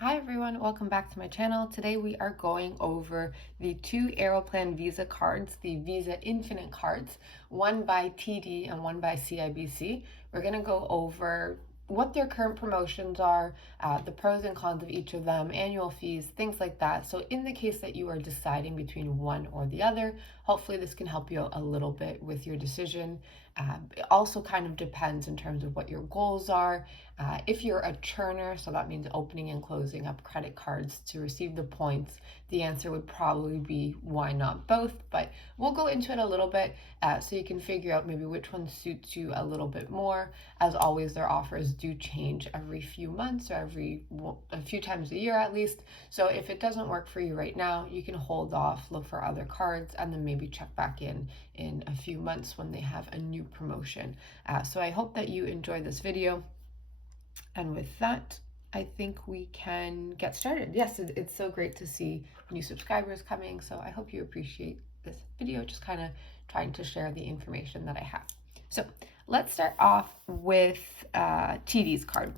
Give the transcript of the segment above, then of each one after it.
Hi everyone, welcome back to my channel. Today we are going over the two Aeroplan Visa cards, the Visa Infinite cards, one by TD and one by CIBC. We're going to go over what their current promotions are, the pros and cons of each of them, annual fees, things like that. So in the case that you are deciding between one or the other, hopefully this can help you a little bit with your decision. It also kind of depends in terms of what your goals are. If you're a churner, so that means opening and closing up credit cards to receive the points, the answer would probably be why not both, but we'll go into it a little bit so you can figure out maybe which one suits you a little bit more. As always, their offers do change every few months or a few times a year at least. So if it doesn't work for you right now, you can hold off, look for other cards, and then maybe check back in a few months when they have a new promotion. So I hope that you enjoyed this video. And with that, I think we can get started. Yes, it's so great to see new subscribers coming. So I hope you appreciate this video, just kind of trying to share the information that I have. So let's start off with TD's card.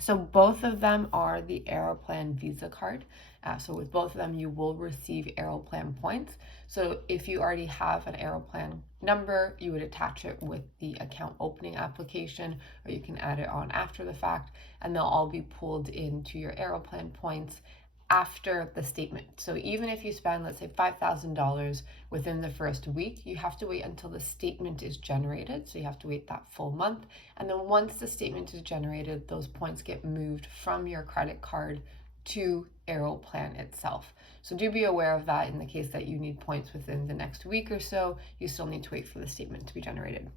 So both of them are the Aeroplan Visa card. So with both of them, you will receive Aeroplan points. So if you already have an Aeroplan number, you would attach it with the account opening application, or you can add it on after the fact, and they'll all be pulled into your Aeroplan points after the statement. So even if you spend, let's say, $5,000 within the first week, you have to wait until the statement is generated. So you have to wait that full month. And then once the statement is generated, those points get moved from your credit card to Aeroplan itself. So do be aware of that in the case that you need points within the next week or so. You still need to wait for the statement to be generated.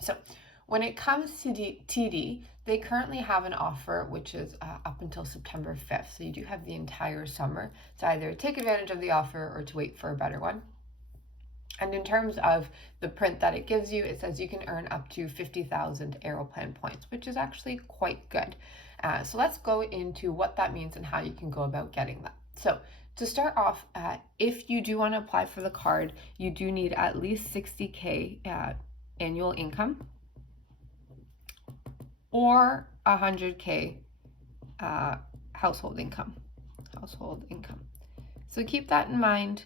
So when it comes to TD, they currently have an offer which is up until September 5th. So you do have the entire summer to either take advantage of the offer or to wait for a better one. And in terms of the print that it gives you, it says you can earn up to 50,000 Aeroplan points, which is actually quite good. So let's go into what that means and how you can go about getting that. So to start off, if you do want to apply for the card, you do need at least 60K annual income or 100K household income. So keep that in mind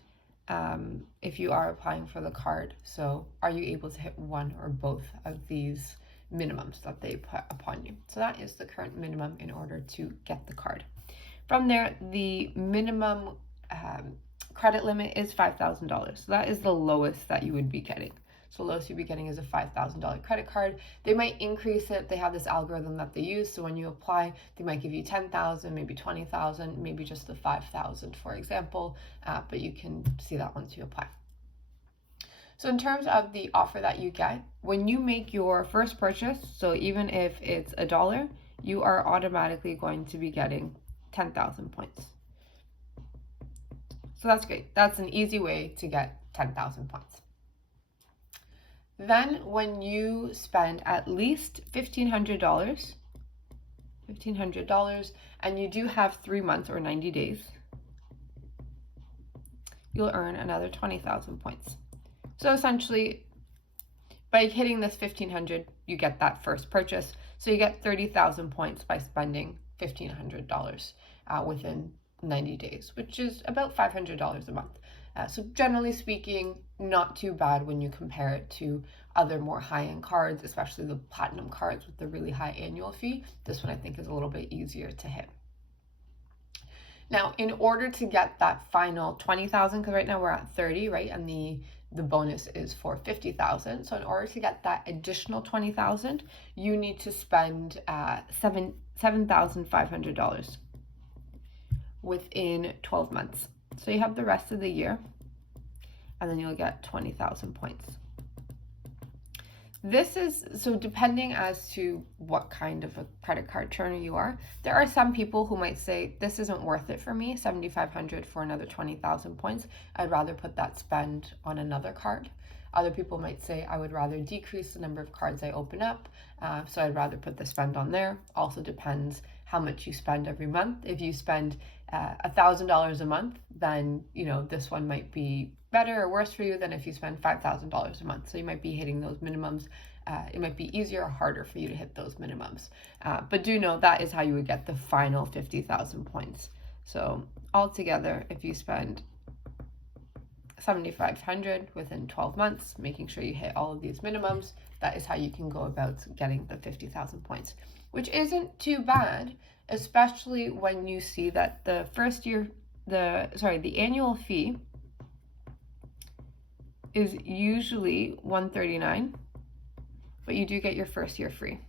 if you are applying for the card. So are you able to hit one or both of these minimums that they put upon you? So that is the current minimum in order to get the card. From there, the minimum credit limit is $5,000. So that is the lowest that you would be getting. So the lowest you'd be getting is a $5,000 credit card. They might increase it. They have this algorithm that they use. So when you apply, they might give you 10,000, maybe 20,000, maybe just the 5,000, for example. But you can see that once you apply. So in terms of the offer that you get, when you make your first purchase, so even if it's $1, you are automatically going to be getting 10,000 points. So that's great. That's an easy way to get 10,000 points. Then when you spend at least $1,500, and you do have 3 months or 90 days, you'll earn another 20,000 points. So essentially, by hitting this 1,500, you get that first purchase. So you get 30,000 points by spending $1,500 within 90 days, which is about $500 a month. So generally speaking, not too bad when you compare it to other more high-end cards, especially the platinum cards with the really high annual fee. This one I think is a little bit easier to hit. Now, in order to get that final 20,000, because right now we're at 30, right? And the bonus is for 50,000. So in order to get that additional 20,000, you need to spend $7,500 within 12 months. So you have the rest of the year, and then you'll get 20,000 points. This is, so depending as to what kind of a credit card churner you are, there are some people who might say, this isn't worth it for me, 7,500 for another 20,000 points. I'd rather put that spend on another card. Other people might say, I would rather decrease the number of cards I open up, so I'd rather put the spend on there. Also depends how much you spend every month. If you spend $1,000 a month, then this one might be better or worse for you than if you spend $5,000 a month. So you might be hitting those minimums it might be easier or harder for you to hit those minimums. But do know that is how you would get the final 50,000 points. So altogether, if you spend 7,500 within 12 months, making sure you hit all of these minimums, that is how you can go about getting the 50,000 points, which isn't too bad, especially when you see that the first year, the annual fee is usually $139, but you do get your first year free.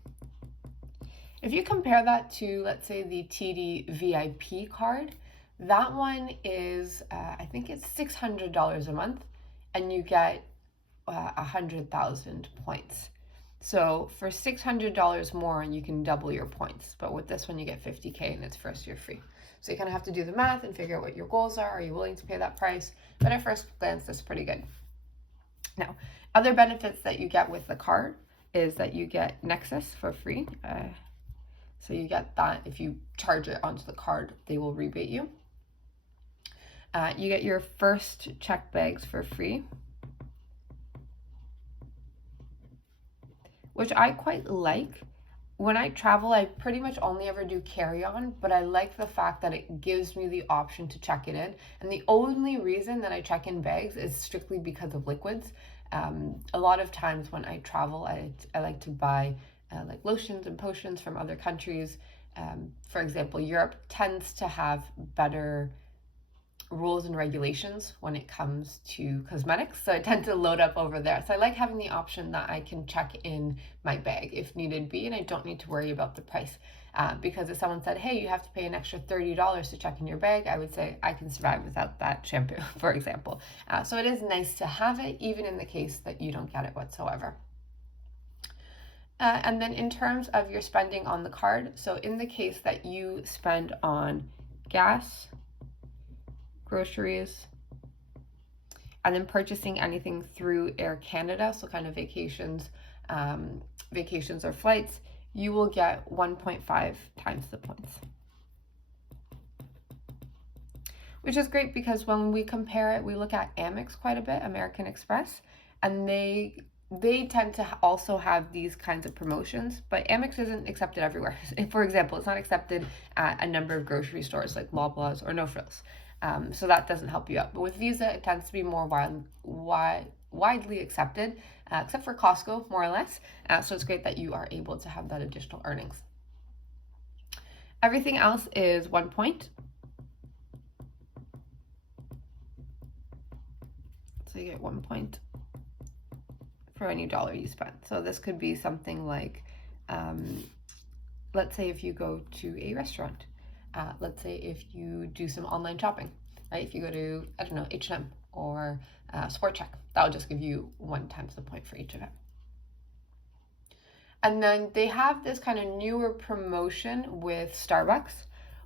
If you compare that to, let's say, the TD VIP card, that one is, I think it's $600 a month, and you get 100,000 points. So for $600 more, you can double your points. But with this one, you get 50K and it's first year free. So you kind of have to do the math and figure out what your goals are. Are you willing to pay that price? But at first glance, that's pretty good. Now, other benefits that you get with the card is that you get Nexus for free. So you get that if you charge it onto the card, they will rebate you. You get your first check bags for free, which I quite like. When I travel, I pretty much only ever do carry-on, but I like the fact that it gives me the option to check it in. And the only reason that I check in bags is strictly because of liquids. A lot of times when I travel, I like to buy like lotions and potions from other countries. For example, Europe tends to have better rules and regulations when it comes to cosmetics, so I tend to load up over there. So I like having the option that I can check in my bag if needed be, and I don't need to worry about the price. Because if someone said, hey, you have to pay an extra $30 to check in your bag, I would say I can survive without that shampoo, for example. So it is nice to have it, even in the case that you don't get it whatsoever. And then in terms of your spending on the card, so in the case that you spend on gas, groceries, and then purchasing anything through Air Canada, so kind of vacations or flights, you will get 1.5 times the points. Which is great because when we compare it, we look at Amex quite a bit, American Express, and they tend to also have these kinds of promotions, but Amex isn't accepted everywhere. For example, it's not accepted at a number of grocery stores like Loblaws or No Frills. So that doesn't help you out. But with Visa, it tends to be more widely accepted, except for Costco, more or less. So it's great that you are able to have that additional earnings. Everything else is 1 point. So you get 1 point for any dollar you spend. So this could be something like, let's say if you go to a restaurant, let's say if you do some online shopping, right? If you go to, I don't know, H&M or Sport Check, that'll just give you 1 times the point for each of them. And then they have this kind of newer promotion with Starbucks,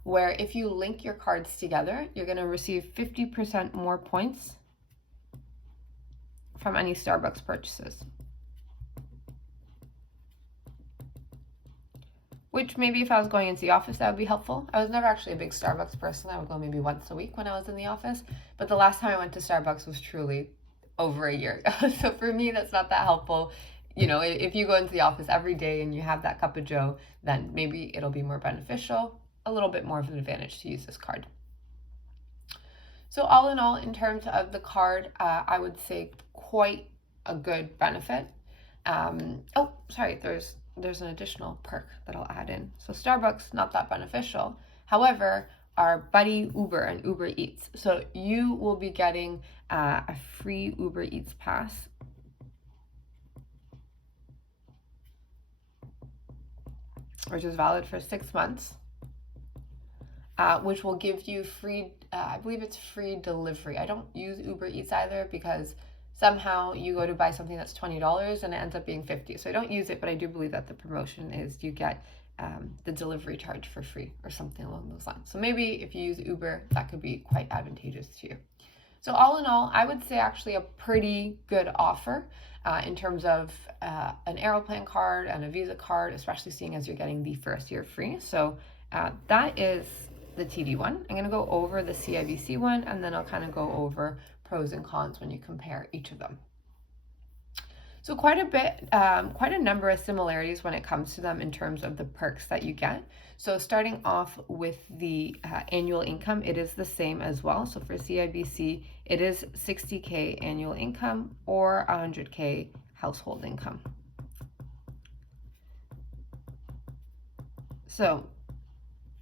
where if you link your cards together, you're going to receive 50% more points from any Starbucks purchases. Which maybe if I was going into the office, that would be helpful. I was never actually a big Starbucks person. I would go maybe once a week when I was in the office. But the last time I went to Starbucks was truly over a year ago. So for me, that's not that helpful. You know, if you go into the office every day and you have that cup of joe, then maybe it'll be more beneficial, a little bit more of an advantage to use this card. So all in all, in terms of the card, I would say quite a good benefit. Oh, sorry, there's an additional perk that I'll add in. So Starbucks, not that beneficial. However, our buddy Uber and Uber Eats. So you will be getting a free Uber Eats pass. Which is valid for 6 months. Which will give you free, I believe it's free delivery. I don't use Uber Eats either because somehow you go to buy something that's $20 and it ends up being $50. So I don't use it, but I do believe that the promotion is you get the delivery charge for free or something along those lines. So maybe if you use Uber, that could be quite advantageous to you. So all in all, I would say actually a pretty good offer in terms of an Aeroplan card and a Visa card, especially seeing as you're getting the first year free. So that is the TD one. I'm going to go over the CIBC one, and then I'll kind of go over pros and cons when you compare each of them. So quite a bit, quite a number of similarities when it comes to them in terms of the perks that you get. So starting off with the annual income, it is the same as well. So for CIBC, it is 60K annual income or 100K household income. So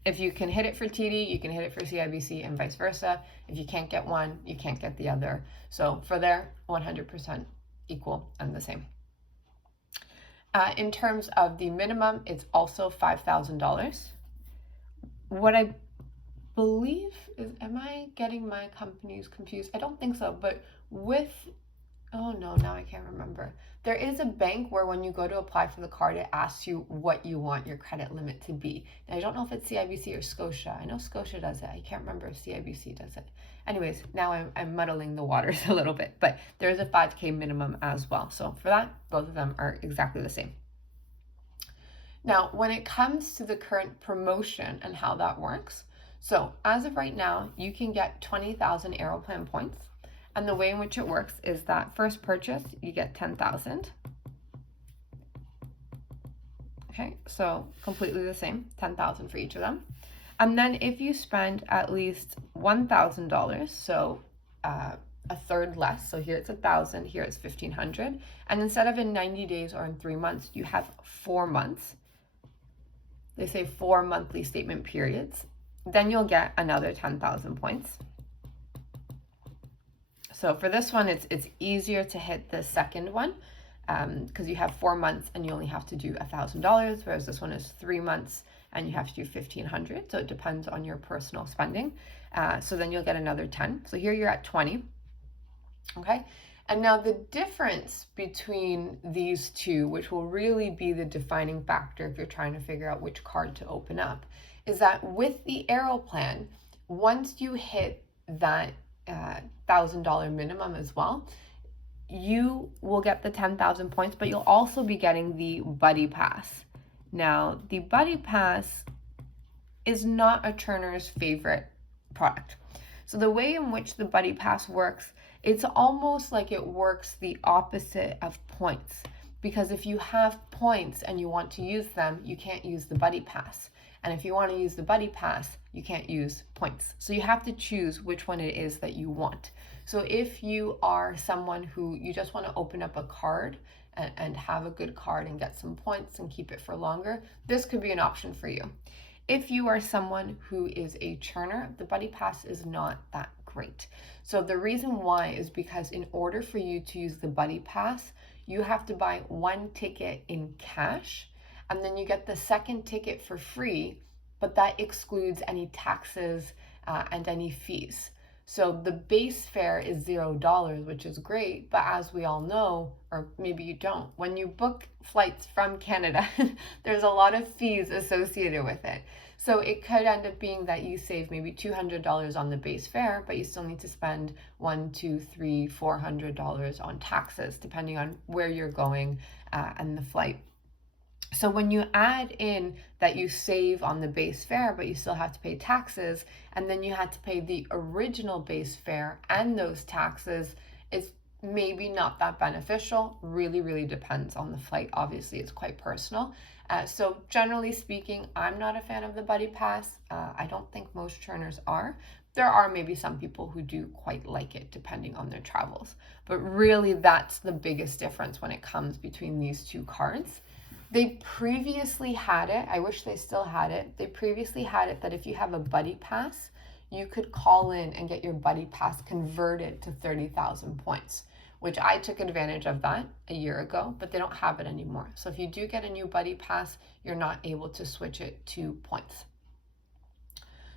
if you can hit it for TD, you can hit it for CIBC and vice versa. If you can't get one, you can't get the other. So for there, 100% equal and the same. In terms of the minimum, it's also $5,000. What I believe is, am I getting my companies confused? I don't think so, but with, oh no, now I can't remember. There is a bank where when you go to apply for the card, it asks you what you want your credit limit to be. Now, I don't know if it's CIBC or Scotia. I know Scotia does it. I can't remember if CIBC does it. Anyways, now I'm muddling the waters a little bit, but there is a 5K minimum as well. So for that, both of them are exactly the same. Now, when it comes to the current promotion and how that works, so as of right now, you can get 20,000 Aeroplan points. And the way in which it works is that first purchase, you get 10,000. Okay, so completely the same, 10,000 for each of them. And then if you spend at least $1,000, so a third less, so here it's 1,000, here it's 1,500, and instead of in 90 days or in 3 months, you have 4 months. They say 4 monthly statement periods, then you'll get another 10,000 points. So for this one, it's easier to hit the second one because you have 4 months and you only have to do $1,000, whereas this one is 3 months and you have to do 1,500. So it depends on your personal spending. So then you'll get another 10. So here you're at 20. Okay. And now the difference between these two, which will really be the defining factor if you're trying to figure out which card to open up, is that with the Aeroplan, once you hit that $1,000 minimum as well, you will get the 10,000 points, but you'll also be getting the Buddy Pass. Now, the Buddy Pass is not a churner's favorite product. So the way in which the Buddy Pass works, it's almost like it works the opposite of points. Because if you have points and you want to use them, you can't use the Buddy Pass. And if you want to use the Buddy Pass, you can't use points. So you have to choose which one it is that you want. So if you are someone who you just want to open up a card and have a good card and get some points and keep it for longer, this could be an option for you. If you are someone who is a churner, the Buddy Pass is not that great. So the reason why is because in order for you to use the Buddy Pass, you have to buy 1 ticket in cash, and then you get the second ticket for free, but that excludes any taxes and any fees. So the base fare is $0, which is great, but as we all know, or maybe you don't, when you book flights from Canada, there's a lot of fees associated with it. So it could end up being that you save maybe $200 on the base fare, but you still need to spend $100, $200, $300, $400 on taxes, depending on where you're going and the flight. So when you add in that you save on the base fare, but you still have to pay taxes, and then you had to pay the original base fare and those taxes, it's maybe not that beneficial. Really depends on the flight. Obviously, it's quite personal. So generally speaking, I'm not a fan of the Buddy Pass. I don't think most churners are. There are maybe some people who do quite like it depending on their travels. But really, that's the biggest difference when it comes between these two cards. They previously had it, I wish they still had it, they previously had it that if you have a Buddy Pass, you could call in and get your Buddy Pass converted to 30,000 points, which I took advantage of that a year ago, but they don't have it anymore. So if you do get a new Buddy Pass, you're not able to switch it to points.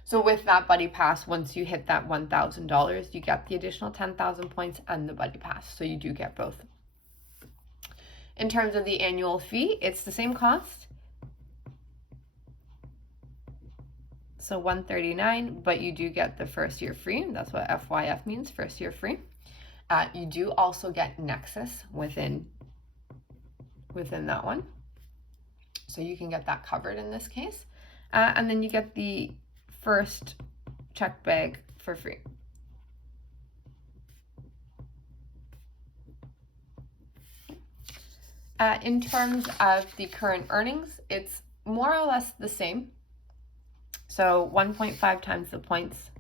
So with that Buddy Pass, once you hit that $1,000, you get the additional 10,000 points and the Buddy Pass, so you do get both. In terms of the annual fee, it's the same cost. So $139, but you do get the first year free. That's what FYF means, first year free. You do also get Nexus within that one. So you can get that covered in this case. And then you get the first check bag for free. In terms of the current earnings, it's more or less the same. So 1.5 times the points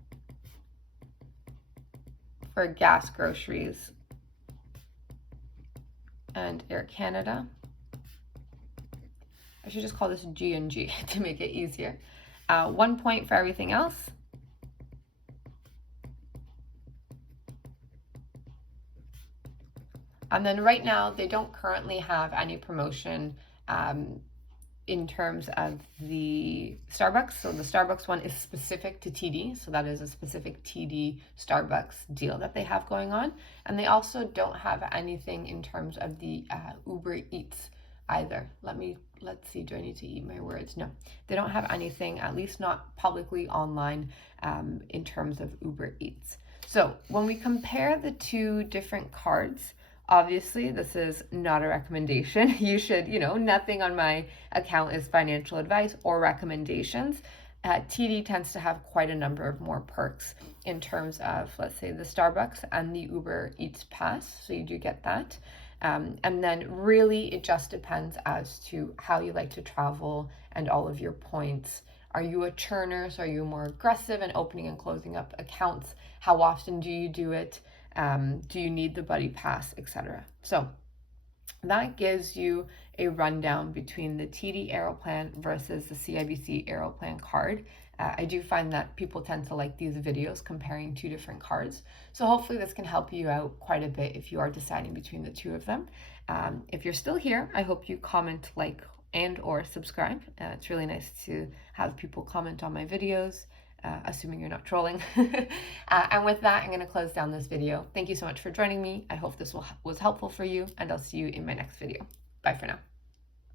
for gas, groceries, and Air Canada. I should just call this G and G to make it easier. 1 point for everything else. And then right now, they don't currently have any promotion in terms of the Starbucks. So the Starbucks one is specific to TD. So that is a specific TD Starbucks deal that they have going on. And they also don't have anything in terms of the Uber Eats either. Let's see, do I need to eat my words? No, they don't have anything, at least not publicly online, in terms of Uber Eats. So when we compare the two different cards, obviously, this is not a recommendation. You should, nothing on my account is financial advice or recommendations. TD tends to have quite a number of more perks in terms of, let's say, the Starbucks and the Uber Eats Pass. So you do get that. And then really it just depends as to how you like to travel and all of your points. Are you a churner? So are you more aggressive in opening and closing up accounts? How often do you do it? Do you need the buddy pass, etc.? So that gives you a rundown between the TD Aeroplan versus the CIBC Aeroplan card. I do find that people tend to like these videos comparing two different cards. So hopefully this can help you out quite a bit if you are deciding between the two of them. If you're still here, I hope you comment, like, and or subscribe. It's really nice to have people comment on my videos. Assuming you're not trolling. And with that, I'm going to close down this video. Thank you so much for joining me. I hope this was helpful for you, and I'll see you in my next video. Bye for now.